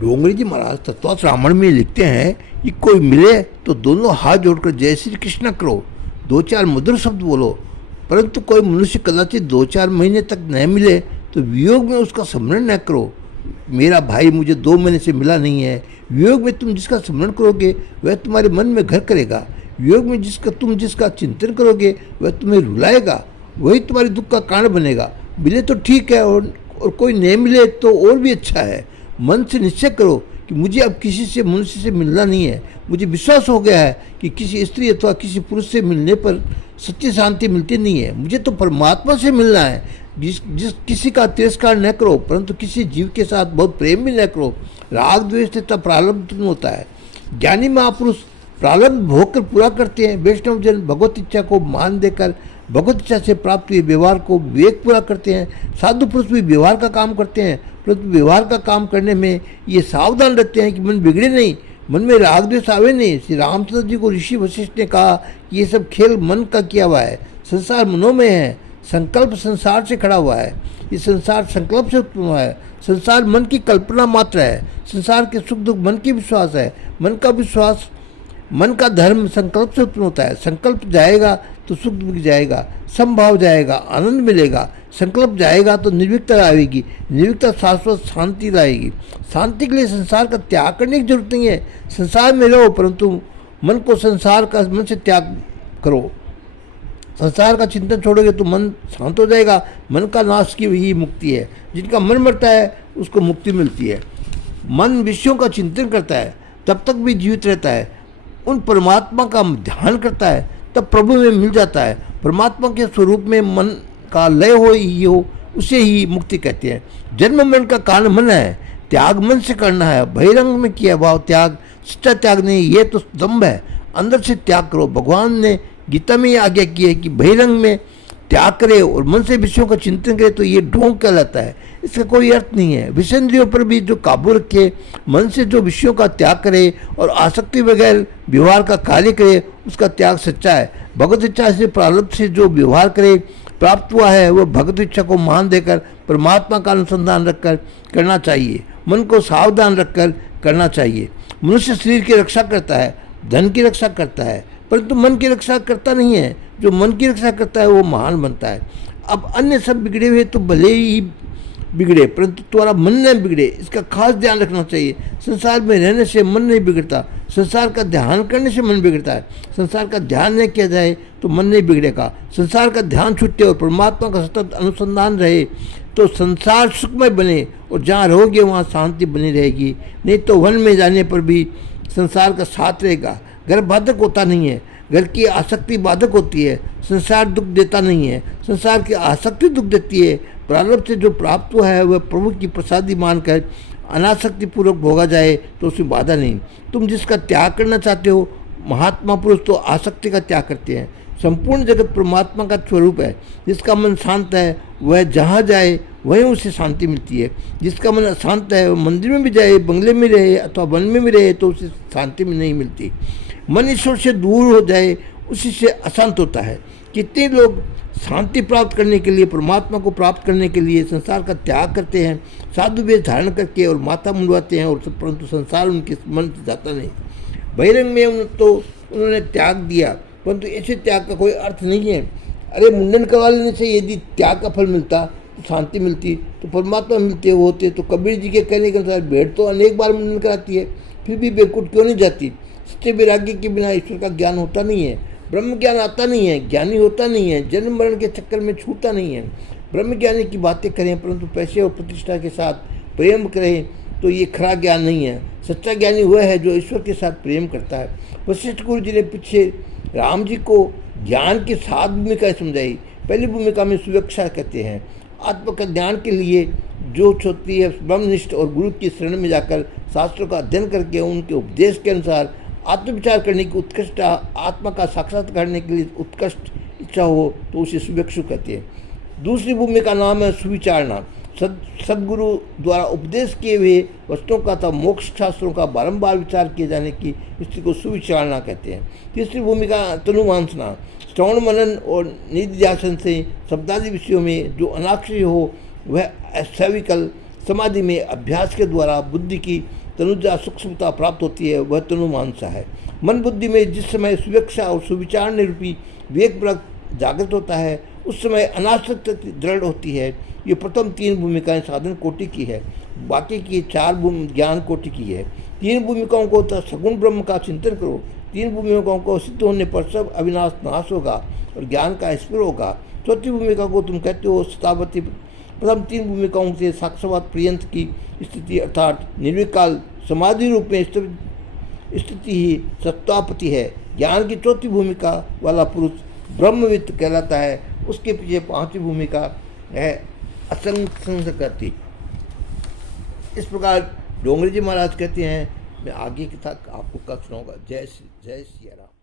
डोंगरी जी महाराज तत्वार्थ रामायण में लिखते हैं कि कोई मिले तो दोनों हाथ जोड़कर जय श्री कृष्ण करो, दो चार मधुर शब्द बोलो। परंतु कोई मनुष्य कदाचित 2-4 महीने तक न मिले तो वियोग में उसका स्मरण न करो। मेरा भाई मुझे 2 महीने से मिला नहीं है। वियोग में तुम जिसका स्मरण करोगे वह तुम्हारे मन में घर करेगा। वियोग में जिसका चिंतन करोगे वह तुम्हें रुलाएगा, वही तुम्हारे दुख का कारण बनेगा। मिले तो ठीक है, और कोई नहीं मिले तो और भी अच्छा है। मन से निश्चय करो कि मुझे अब किसी से मनुष्य से मिलना नहीं है। मुझे विश्वास हो गया है कि किसी स्त्री अथवा किसी पुरुष से मिलने पर सच्ची शांति मिलती नहीं है। मुझे तो परमात्मा से मिलना है। किसी का तिरस्कार न करो, परंतु किसी जीव के साथ बहुत प्रेम भी न करो। राग द्वेष तथा प्रारब्ध उत्पन्न होता है। ज्ञानी महापुरुष प्रारब्ध भोग कर पूरा करते हैं। वैष्णव जन भगवत इच्छा को मान देकर भगवत इच्छा से प्राप्त हुए व्यवहार को विवेक पूरा करते हैं। साधु पुरुष भी व्यवहार का काम करते हैं, परंतु व्यवहार का काम करने में ये सावधान रहते हैं कि मन बिगड़े नहीं, मन में राग द्वेष आवे नहीं। श्री रामचंद्र जी को ऋषि वशिष्ठ ने कहा कि ये सब खेल मन का किया हुआ है। संसार मनोमय है, संकल्प संसार से खड़ा हुआ है। ये संसार संकल्प से उत्पन्न हुआ है। संसार मन की कल्पना मात्र है। संसार के सुख दुख मन की विश्वास है। मन का धर्म संकल्प से उत्पन्न होता है। संकल्प जाएगा तो सुख दुख जाएगा, समभाव जाएगा, आनंद मिलेगा। संकल्प जाएगा तो निर्भीकता आएगी, निर्भीकता शाश्वत शांति लाएगी। शांति के लिए संसार का त्याग करने की जरूरत नहीं है। संसार में रहो, परंतु मन को संसार का मन से त्याग करो। संसार का चिंतन छोड़ोगे तो मन शांत हो जाएगा। मन का नाश की ही मुक्ति है। जिनका मन मरता है उसको मुक्ति मिलती है। मन विषयों का चिंतन करता है तब तक भी जीवित रहता है। उन परमात्मा का ध्यान करता है तब प्रभु में मिल जाता है। परमात्मा के स्वरूप में मन का लय हो उसे ही मुक्ति कहते हैं। जन्म मन का कारण मन है। त्याग मन से करना है। बहिरंग में किया भाव त्याग सच्चा त्याग नहीं, ये तो दम्भ है। अंदर से त्याग करो। भगवान ने गीता में ये आज्ञा की है कि बहिरंग में त्याग करे और मन से विषयों का चिंतन करे तो ये ढोंग कहलाता है। इसका कोई अर्थ नहीं है। विषेंद्रियों पर भी जो काबू रखे, मन से जो विषयों का त्याग करे और आसक्ति बगैर व्यवहार का कार्य करे, उसका त्याग सच्चा है। भगवत इच्छा से प्रारब्ध से जो व्यवहार करे प्राप्त हुआ है वह भगवत इच्छा को मान देकर परमात्मा का अनुसंधान रखकर करना चाहिए। मन को सावधान रखकर करना चाहिए। मनुष्य शरीर की रक्षा करता है, धन की रक्षा करता है, परंतु मन की रक्षा करता नहीं है। जो मन की रक्षा करता है वो महान बनता है। अब अन्य सब बिगड़े हुए तो भले ही बिगड़े, परंतु तुम्हारा मन न बिगड़े, इसका खास ध्यान रखना चाहिए। संसार में रहने से मन नहीं बिगड़ता, संसार का ध्यान करने से मन बिगड़ता है। संसार का ध्यान नहीं किया जाए तो मन नहीं बिगड़ेगा। संसार का ध्यान छूटे और परमात्मा का सतत अनुसंधान रहे तो संसार सुखमय बने और जहाँ रहोगे वहाँ शांति बनी रहेगी। नहीं तो वन में जाने पर भी संसार का साथ रहेगा। घर बाधक होता नहीं है, घर की आसक्ति बाधक होती है। संसार दुख देता नहीं है, संसार की आसक्ति दुख देती है। प्रारब्ध से जो प्राप्त हुआ है वह प्रभु की प्रसादी मानकर अनासक्ति पूर्वक भोगा जाए तो उसमें बाधा नहीं। तुम जिसका त्याग करना चाहते हो, महात्मा पुरुष तो आसक्ति का त्याग करते हैं। संपूर्ण जगत परमात्मा का स्वरूप है। जिसका मन शांत है वह जहाँ जाए वहीं उसे शांति मिलती है। जिसका मन अशांत है वह मंदिर में भी जाए, बंगले में रहे अथवा वन में भी रहे तो उसे शांति में नहीं मिलती। मन ईश्वर से दूर हो जाए उसी से अशांत होता है। कितने लोग शांति प्राप्त करने के लिए, परमात्मा को प्राप्त करने के लिए संसार का त्याग करते हैं, साधु वेश धारण करके और माथा मुंडवाते हैं, और परंतु संसार उनके मन से जाता नहीं। बहिरंग में तो उन्होंने त्याग दिया, परंतु ऐसे त्याग का कोई अर्थ नहीं है। अरे मुंडन करवा लेने से यदि त्याग का फल मिलता तो शांति मिलती, तो परमात्मा मिलते होते। तो कबीर जी के कहने के अनुसार भेड़ तो अनेक बार मुंडन कराती है, फिर भी बेकुट क्यों नहीं जाती। सच्चे वैराग्य के बिना ईश्वर का ज्ञान होता नहीं है, ब्रह्म ज्ञान आता नहीं है, ज्ञानी होता नहीं है, जन्म मरण के चक्कर में छूटता नहीं है। ब्रह्म ज्ञानी की बातें करें परंतु पैसे और प्रतिष्ठा के साथ प्रेम करें तो ये खरा ज्ञान नहीं है। सच्चा ज्ञानी वह है जो ईश्वर के साथ प्रेम करता है। वशिष्ठ गुरु जी ने पीछे राम जी को ज्ञान की 7 भूमिकाएं समझाई। पहली भूमिका में सुविक्षा कहते हैं। आत्म का ज्ञान के लिए जो होती है ब्रह्मनिष्ठ और गुरु की शरण में जाकर शास्त्रों का अध्ययन करके उनके उपदेश के अनुसार आत्मविचार करने की उत्कृष्ट, आत्मा का साक्षात्कार करने के लिए उत्कृष्ट इच्छा हो तो उसे सुविक्षु कहते हैं। दूसरी भूमि का नाम है सुविचारणा। सदगुरु द्वारा उपदेश किए हुए वस्तुओं का तथा मोक्ष शास्त्रों का बारंबार विचार किए जाने की स्थिति को सुविचारणा कहते हैं। तीसरी भूमिका तनुवांसना। श्रवण मनन और निधिध्यासन से शब्दादि विषयों में जो अनाक्षरी हो वह सविकल समाधि में अभ्यास के द्वारा बुद्धि की तनुजा सूक्ष्मता प्राप्त होती है, वह तनुमानसा है। मन बुद्धि में जिस समय सुविक्षा और सुविचार निरूपी विवेक बल जागृत होता है, उस समय अनासक्ति दृढ़ होती है। ये प्रथम 3 भूमिकाएं साधन कोटि की है, बाकी की 4 ज्ञान कोटि की है। 3 भूमिकाओं को सगुण ब्रह्म का चिंतन करो। 3 भूमिकाओं को सिद्ध होने पर सब अविनाश नाश होगा और ज्ञान का स्फुर होगा। चौथी भूमिका को तुम कहते हो सतावती। प्रथम 3 भूमिकाओं से साक्षात पर्यंत की स्थिति अर्थात निर्विकाल समाधि रूप में स्थिति ही सत्तापति है। ज्ञान की चौथी भूमिका वाला पुरुष ब्रह्मविद कहलाता है। उसके पीछे 5वीं भूमिका है असंगति। इस प्रकार डोंगरी जी महाराज कहते हैं। मैं आगे के तक आपको कल सुनाऊंगा। जय श्री राम।